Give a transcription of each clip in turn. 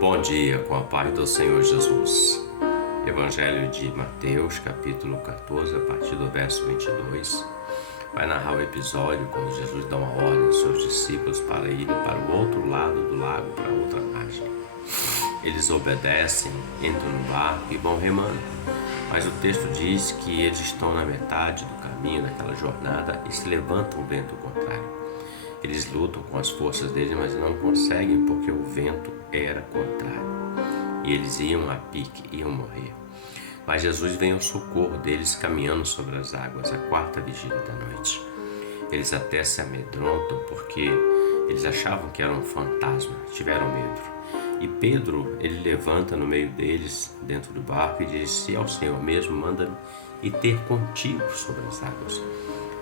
Bom dia, com a paz do Senhor Jesus. Evangelho de Mateus, capítulo 14, a partir do verso 22, vai narrar o episódio quando Jesus dá uma ordem aos seus discípulos para irem para o outro lado do lago, para outra margem. Eles obedecem, entram no barco e vão remando, mas o texto diz que eles estão na metade do caminho daquela jornada e se levanta um vento contrário. Eles lutam com as forças deles, mas não conseguem porque o vento era contrário. E eles iam a pique, iam morrer. Mas Jesus vem ao socorro deles caminhando sobre as águas, a quarta vigília da noite. Eles até se amedrontam porque eles achavam que era um fantasma, tiveram medo. E Pedro, ele levanta no meio deles, dentro do barco, e diz: se é o Senhor mesmo, manda-me ir ter contigo sobre as águas.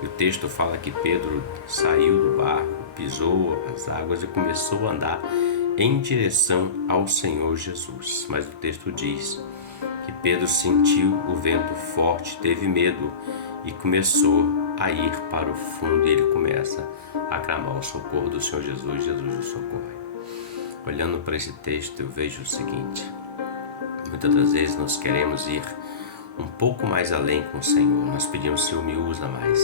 E o texto fala que Pedro saiu do barco, pisou as águas e começou a andar em direção ao Senhor Jesus. Mas o texto diz que Pedro sentiu o vento forte, teve medo e começou a ir para o fundo, e ele começa a clamar o socorro do Senhor Jesus. Jesus o socorre. Olhando para esse texto, eu vejo o seguinte: muitas das vezes nós queremos ir um pouco mais além com o Senhor. Nós pedimos: Senhor, me usa mais.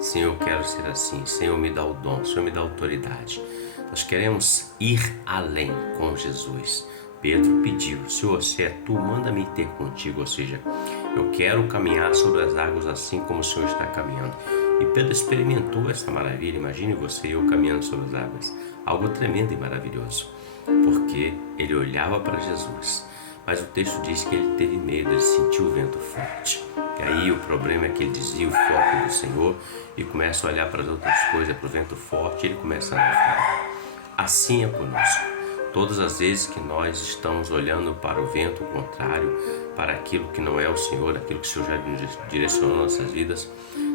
Senhor, eu quero ser assim. Senhor, me dá o dom. Senhor, me dá autoridade. Nós queremos ir além com Jesus. Pedro pediu: Senhor, se é tu, manda-me ter contigo. Ou seja, eu quero caminhar sobre as águas assim como o Senhor está caminhando. E Pedro experimentou essa maravilha. Imagine você e eu caminhando sobre as águas. Algo tremendo e maravilhoso. Porque ele olhava para Jesus. Mas o texto diz que ele teve medo, ele sentiu o vento forte. E aí o problema é que ele desvia o foco do Senhor e começa a olhar para as outras coisas, para o vento forte, e ele começa a naufragar. Assim é conosco. Todas as vezes que nós estamos olhando para o vento contrário, para aquilo que não é o Senhor, aquilo que o Senhor já nos direcionou nas nossas vidas,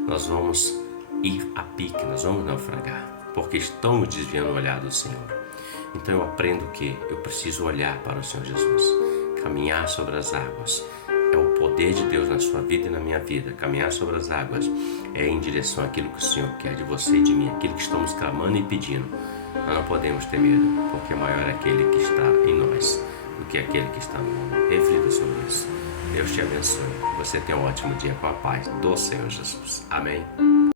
nós vamos ir a pique, nós vamos naufragar, porque estamos desviando o olhar do Senhor. Então eu aprendo que eu preciso olhar para o Senhor Jesus, caminhar sobre as águas. É o poder de Deus na sua vida e na minha vida. Caminhar sobre as águas é em direção àquilo que o Senhor quer de você e de mim, aquilo que estamos clamando e pedindo. Nós não podemos ter medo, porque maior é aquele que está em nós do que aquele que está no mundo. Reflita sobre isso. Deus te abençoe. Você tenha um ótimo dia com a paz do Senhor Jesus. Amém.